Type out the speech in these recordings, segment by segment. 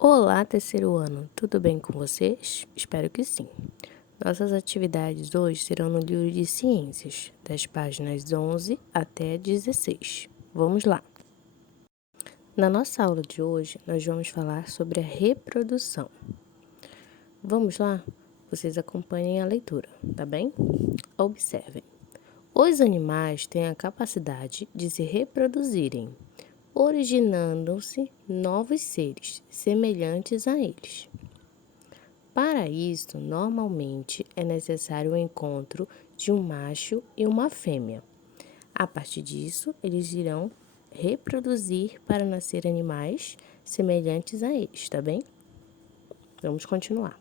Olá, terceiro ano, tudo bem com vocês? Espero que sim. Nossas atividades hoje serão no livro de ciências, das páginas 11 até 16. Vamos lá. Na nossa aula de hoje, nós vamos falar sobre a reprodução. Vamos lá? Vocês acompanhem a leitura, tá bem? Observem. Os animais têm a capacidade de se reproduzirem, originando-se novos seres semelhantes a eles. Para isso, normalmente é necessário o encontro de um macho e uma fêmea. A partir disso, eles irão reproduzir para nascer animais semelhantes a eles, tá bem? Vamos continuar.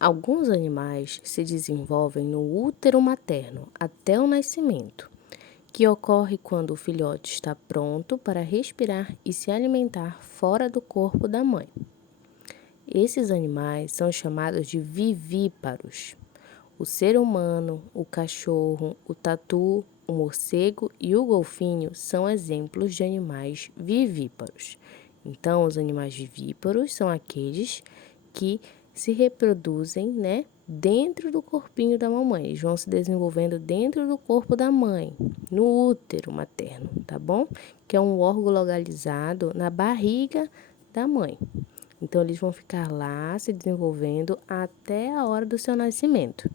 Alguns animais se desenvolvem no útero materno até o nascimento, que ocorre quando o filhote está pronto para respirar e se alimentar fora do corpo da mãe. Esses animais são chamados de vivíparos. O ser humano, o cachorro, o tatu, o morcego e o golfinho são exemplos de animais vivíparos. Então, os animais vivíparos são aqueles que se reproduzem, dentro do corpinho da mamãe. Eles vão se desenvolvendo dentro do corpo da mãe, no útero materno, tá bom? Que é um órgão localizado na barriga da mãe. Então, eles vão ficar lá se desenvolvendo até a hora do seu nascimento.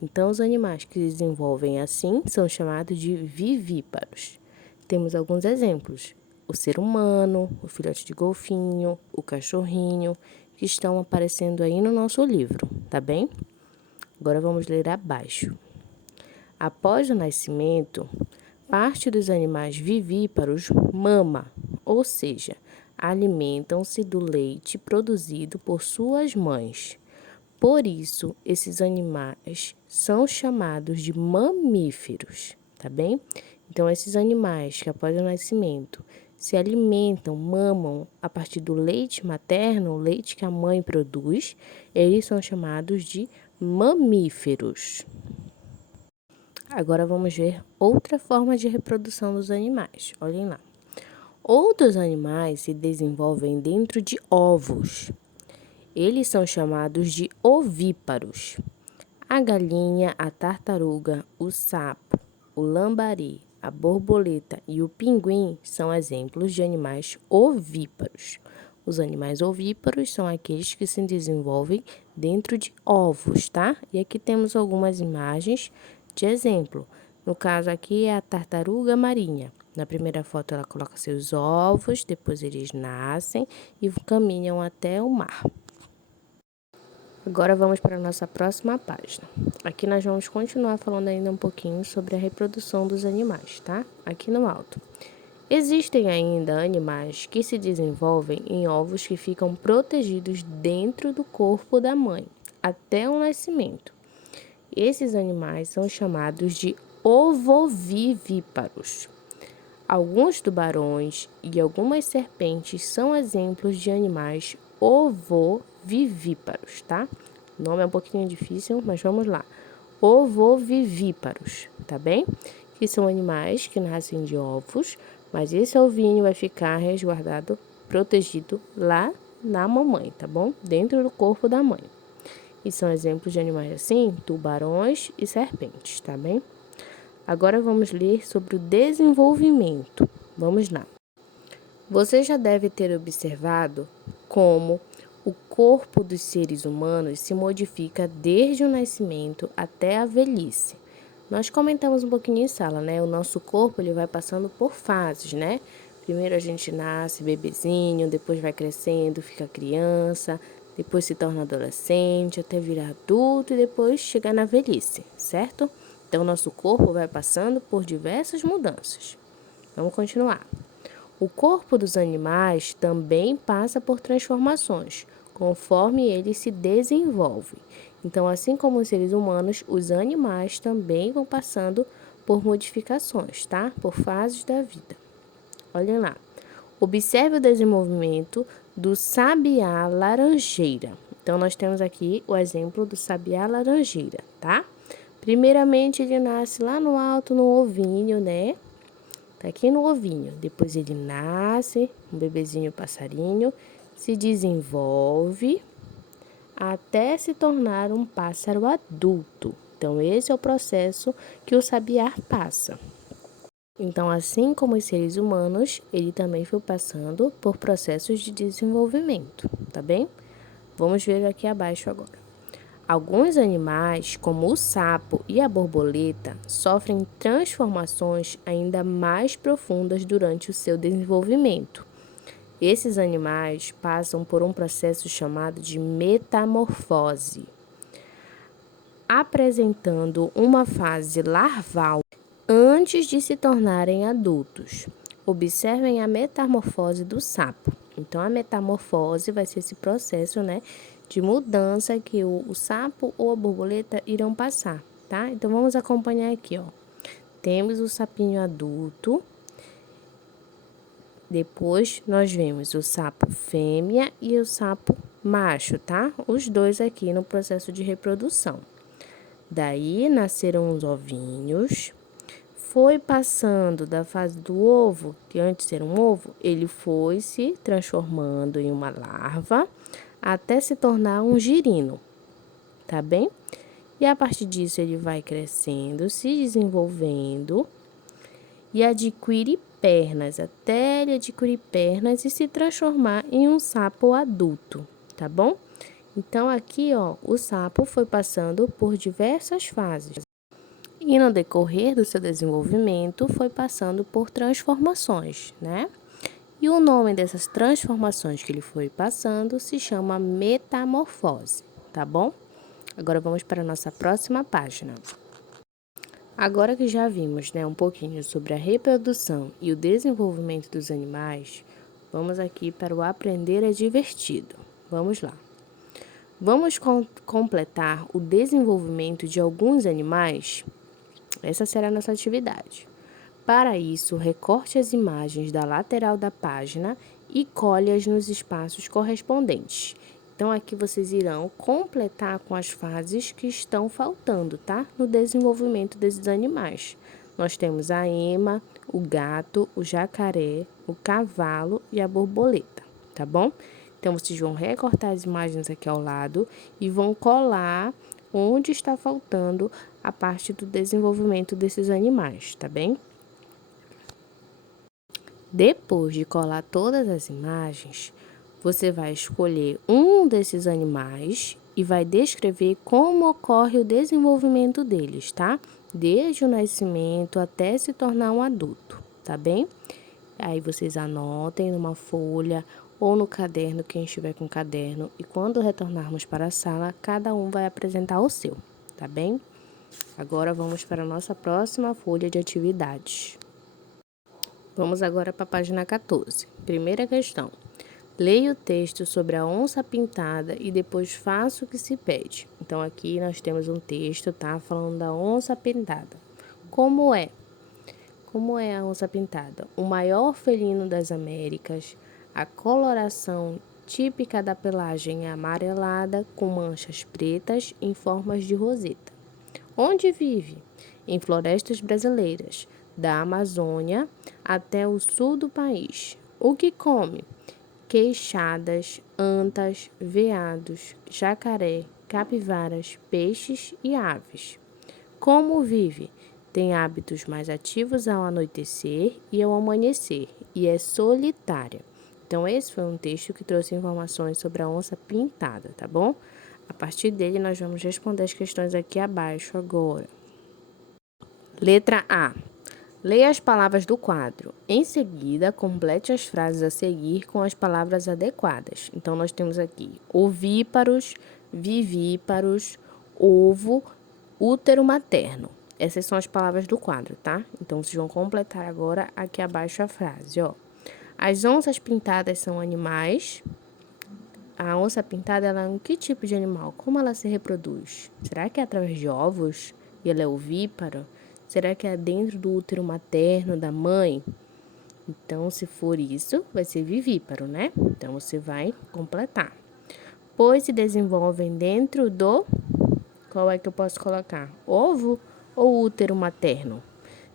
Então, os animais que se desenvolvem assim são chamados de vivíparos. Temos alguns exemplos: o ser humano, o filhote de golfinho, o cachorrinho, que estão aparecendo aí no nosso livro, tá bem? Agora vamos ler abaixo. Após o nascimento, parte dos animais vivíparos mama, ou seja, alimentam-se do leite produzido por suas mães. Por isso, esses animais são chamados de mamíferos, tá bem? Então, esses animais que após o nascimento se alimentam, mamam a partir do leite materno, o leite que a mãe produz, eles são chamados de mamíferos. Agora vamos ver outra forma de reprodução dos animais. Olhem lá. Outros animais se desenvolvem dentro de ovos. Eles são chamados de ovíparos. A galinha, a tartaruga, o sapo, o lambari, a borboleta e o pinguim são exemplos de animais ovíparos. Os animais ovíparos são aqueles que se desenvolvem dentro de ovos, tá? E aqui temos algumas imagens de exemplo. No caso aqui é a tartaruga marinha. Na primeira foto ela coloca seus ovos, depois eles nascem e caminham até o mar. Agora vamos para a nossa próxima página. Aqui nós vamos continuar falando ainda um pouquinho sobre a reprodução dos animais, tá? Aqui no alto. Existem ainda animais que se desenvolvem em ovos que ficam protegidos dentro do corpo da mãe, até o nascimento. Esses animais são chamados de ovovivíparos. Alguns tubarões e algumas serpentes são exemplos de animais ovovivíparos, tá? O nome é um pouquinho difícil, mas vamos lá. Ovovivíparos, tá bem? Que são animais que nascem de ovos, mas esse ovinho vai ficar resguardado, protegido lá na mamãe, tá bom? Dentro do corpo da mãe. E são exemplos de animais assim, tubarões e serpentes, tá bem? Agora vamos ler sobre o desenvolvimento. Vamos lá. Você já deve ter observado como o corpo dos seres humanos se modifica desde o nascimento até a velhice. Nós comentamos um pouquinho em sala, né? O nosso corpo ele vai passando por fases, né? Primeiro a gente nasce bebezinho, depois vai crescendo, fica criança, depois se torna adolescente, até virar adulto e depois chegar na velhice, certo? Então, nosso corpo vai passando por diversas mudanças. Vamos continuar. O corpo dos animais também passa por transformações, conforme eles se desenvolvem. Então, assim como os seres humanos, os animais também vão passando por modificações, tá? Por fases da vida. Olhem lá. Observe o desenvolvimento do sabiá laranjeira. Então, nós temos aqui o exemplo do sabiá laranjeira, tá? Primeiramente, ele nasce lá no alto, no ovinho, né? Tá aqui no ovinho. Depois ele nasce, um bebezinho passarinho. se desenvolve até se tornar um pássaro adulto. Então, esse é o processo que o sabiá passa. Então, assim como os seres humanos, ele também foi passando por processos de desenvolvimento, tá bem? Vamos ver aqui abaixo agora. Alguns animais, como o sapo e a borboleta, sofrem transformações ainda mais profundas durante o seu desenvolvimento. Esses animais passam por um processo chamado de metamorfose, apresentando uma fase larval antes de se tornarem adultos. Observem a metamorfose do sapo. Então, a metamorfose vai ser esse processo, né, de mudança que o sapo ou a borboleta irão passar, tá? Então, vamos acompanhar aqui, ó. Temos o sapinho adulto. Depois, nós vemos o sapo fêmea e o sapo macho, tá? Os dois aqui no processo de reprodução. Daí, nasceram os ovinhos. Foi passando da fase do ovo, que antes era um ovo, ele foi se transformando em uma larva até se tornar um girino, tá bem? E a partir disso ele vai crescendo, se desenvolvendo e adquire pernas, até ele adquirir pernas e se transformar em um sapo adulto, tá bom? Então aqui, ó, o sapo foi passando por diversas fases. E no decorrer do seu desenvolvimento, foi passando por transformações, né? E o nome dessas transformações que ele foi passando se chama metamorfose, tá bom? Agora vamos para a nossa próxima página. Agora que já vimos, né, um pouquinho sobre a reprodução e o desenvolvimento dos animais, vamos aqui para o aprender é divertido. Vamos lá. Vamos completar o desenvolvimento de alguns animais? Essa será a nossa atividade. Para isso, recorte as imagens da lateral da página e colhe-as nos espaços correspondentes. Então, aqui vocês irão completar com as fases que estão faltando, tá? No desenvolvimento desses animais. Nós temos a ema, o gato, o jacaré, o cavalo e a borboleta, tá bom? Então, vocês vão recortar as imagens aqui ao lado e vão colar onde está faltando a parte do desenvolvimento desses animais, tá bem? Depois de colar todas as imagens, você vai escolher um desses animais e vai descrever como ocorre o desenvolvimento deles, tá? Desde o nascimento até se tornar um adulto, tá bem? Aí vocês anotem numa folha ou no caderno, quem estiver com caderno, e quando retornarmos para a sala, cada um vai apresentar o seu, tá bem? Agora vamos para a nossa próxima folha de atividades. Vamos agora para a página 14. Primeira questão. Leia o texto sobre a onça pintada e depois faça o que se pede. Então, aqui nós temos um texto, tá? Falando da onça pintada. Como é? Como é a onça pintada? O maior felino das Américas. A coloração típica da pelagem é amarelada, com manchas pretas em formas de roseta. Onde vive? Em florestas brasileiras, da Amazônia até o sul do país. O que come? Queixadas, antas, veados, jacaré, capivaras, peixes e aves. Como vive? Tem hábitos mais ativos ao anoitecer e ao amanhecer e é solitária. Então, esse foi um texto que trouxe informações sobre a onça pintada, tá bom? A partir dele, nós vamos responder as questões aqui abaixo agora. Letra A. Leia as palavras do quadro. Em seguida, complete as frases a seguir com as palavras adequadas. Então, nós temos aqui ovíparos, vivíparos, ovo, útero materno. Essas são as palavras do quadro, tá? Então, vocês vão completar agora aqui abaixo a frase, ó. As onças pintadas são animais. A onça pintada, ela é um que tipo de animal? Como ela se reproduz? Será que é através de ovos? E ela é ovípara? Será que é dentro do útero materno da mãe? Então, se for isso, vai ser vivíparo, né? Então, você vai completar. Pois se desenvolvem dentro do... Qual é que eu posso colocar? Ovo ou útero materno?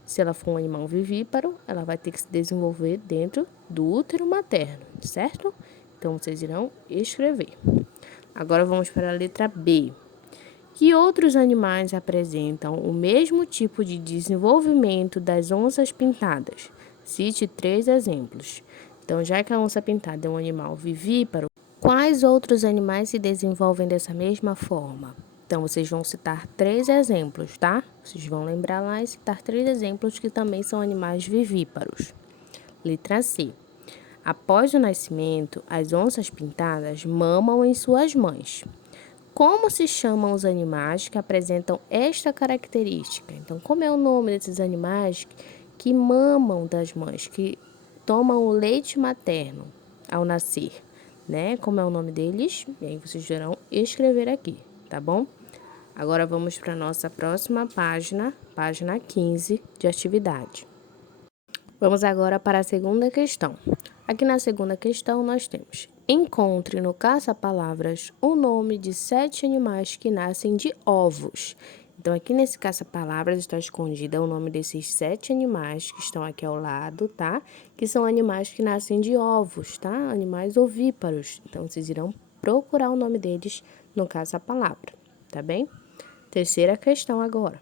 Se ela for um animal vivíparo, ela vai ter que se desenvolver dentro do útero materno, certo? Então, vocês irão escrever. Agora, vamos para a letra B. Que outros animais apresentam o mesmo tipo de desenvolvimento das onças pintadas? Cite 3 exemplos. Então, já que a onça pintada é um animal vivíparo, quais outros animais se desenvolvem dessa mesma forma? Então, vocês vão citar 3 exemplos, tá? Vocês vão lembrar lá e citar 3 exemplos que também são animais vivíparos. Letra C. Após o nascimento, as onças pintadas mamam em suas mães. Como se chamam os animais que apresentam esta característica? Então, como é o nome desses animais que mamam das mães, que tomam o leite materno ao nascer, né? Como é o nome deles? E aí vocês irão escrever aqui, tá bom? Agora vamos para a nossa próxima página, página 15 de atividade. Vamos agora para a segunda questão. Aqui na segunda questão nós temos: encontre no caça-palavras o nome de 7 animais que nascem de ovos. Então, aqui nesse caça-palavras está escondida o nome desses 7 animais que estão aqui ao lado, tá? Que são animais que nascem de ovos, tá? Animais ovíparos. Então, vocês irão procurar o nome deles no caça-palavra, tá bem? Terceira questão agora.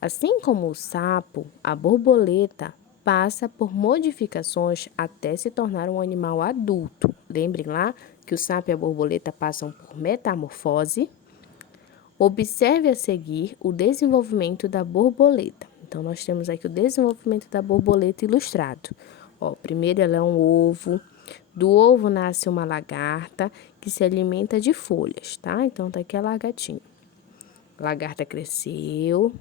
Assim como o sapo, a borboleta passa por modificações até se tornar um animal adulto. Lembrem lá que o sapo e a borboleta passam por metamorfose. Observe a seguir o desenvolvimento da borboleta. Então, nós temos aqui o desenvolvimento da borboleta ilustrado. Ó, primeiro ela é um ovo. Do ovo nasce uma lagarta que se alimenta de folhas, tá? Então, tá aqui a lagartinha. A lagarta cresceu.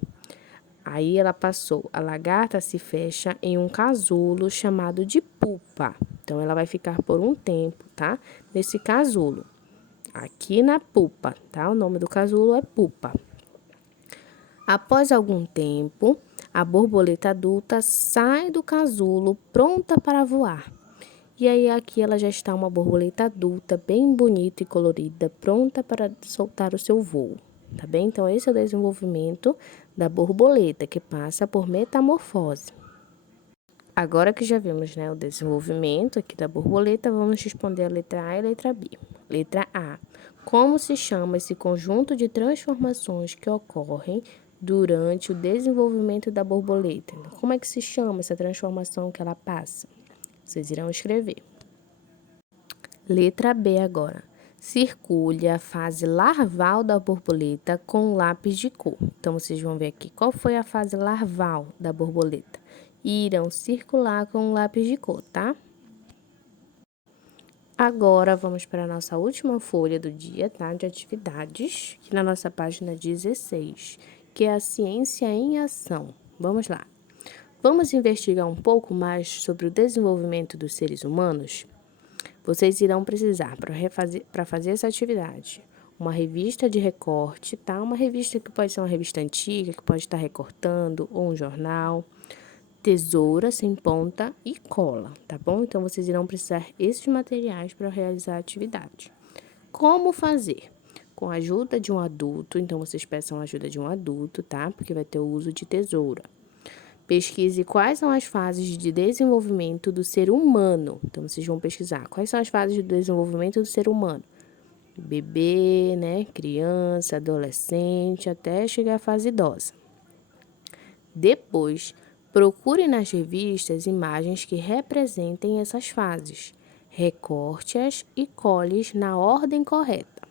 Aí ela passou, a lagarta se fecha em um casulo chamado de pupa. Então, ela vai ficar por um tempo, tá? Nesse casulo. Aqui na pupa, tá? O nome do casulo é pupa. Após algum tempo, a borboleta adulta sai do casulo pronta para voar. E aí aqui ela já está uma borboleta adulta, bem bonita e colorida, pronta para soltar o seu voo, tá bem? Então, esse é o desenvolvimento da borboleta, que passa por metamorfose. Agora que já vimos, né, o desenvolvimento aqui da borboleta, vamos responder a letra A e a letra B. Letra A. Como se chama esse conjunto de transformações que ocorrem durante o desenvolvimento da borboleta? Como é que se chama essa transformação que ela passa? Vocês irão escrever. Letra B agora. Circule a fase larval da borboleta com um lápis de cor. Então, vocês vão ver aqui qual foi a fase larval da borboleta. E irão circular com um lápis de cor, tá? Agora, vamos para a nossa última folha do dia, tá? De atividades, aqui na nossa página 16, que é a ciência em ação. Vamos lá. Vamos investigar um pouco mais sobre o desenvolvimento dos seres humanos? Vocês irão precisar, para fazer essa atividade, uma revista de recorte, tá? Uma revista que pode ser uma revista antiga, que pode estar recortando, ou um jornal, tesoura sem ponta e cola, tá bom? Então, vocês irão precisar esses materiais para realizar a atividade. Como fazer? Com a ajuda de um adulto, então vocês peçam a ajuda de um adulto, tá? Porque vai ter o uso de tesoura. Pesquise quais são as fases de desenvolvimento do ser humano. Então, vocês vão pesquisar quais são as fases de desenvolvimento do ser humano. Bebê, né? Criança, adolescente, até chegar à fase idosa. Depois, procure nas revistas imagens que representem essas fases. Recorte-as e colhe-as na ordem correta,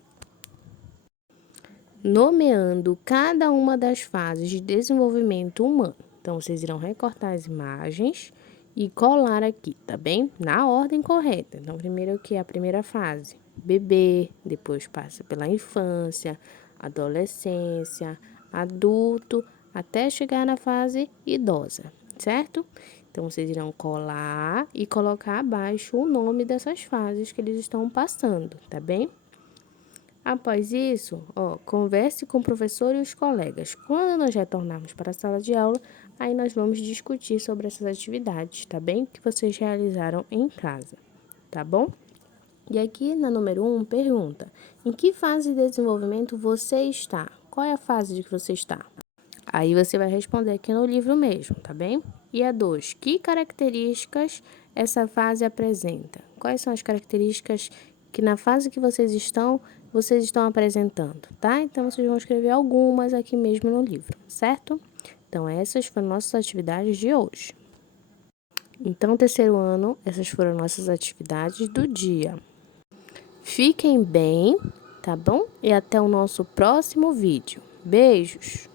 nomeando cada uma das fases de desenvolvimento humano. Então, vocês irão recortar as imagens e colar aqui, tá bem? Na ordem correta. Então, primeiro o que é a primeira fase? Bebê, depois passa pela infância, adolescência, adulto, até chegar na fase idosa, certo? Então, vocês irão colar e colocar abaixo o nome dessas fases que eles estão passando, tá bem? Após isso, converse com o professor e os colegas. Quando nós retornarmos para a sala de aula, aí nós vamos discutir sobre essas atividades, tá bem? Que vocês realizaram em casa, tá bom? E aqui na número 1, pergunta: em que fase de desenvolvimento você está? Qual é a fase de que você está? Aí você vai responder aqui no livro mesmo, tá bem? E a 2, que características essa fase apresenta? Quais são as características que na fase que vocês estão apresentando, tá? Então, vocês vão escrever algumas aqui mesmo no livro, certo? Então, essas foram nossas atividades de hoje. Então, terceiro ano, essas foram nossas atividades do dia. Fiquem bem, tá bom? E até o nosso próximo vídeo. Beijos!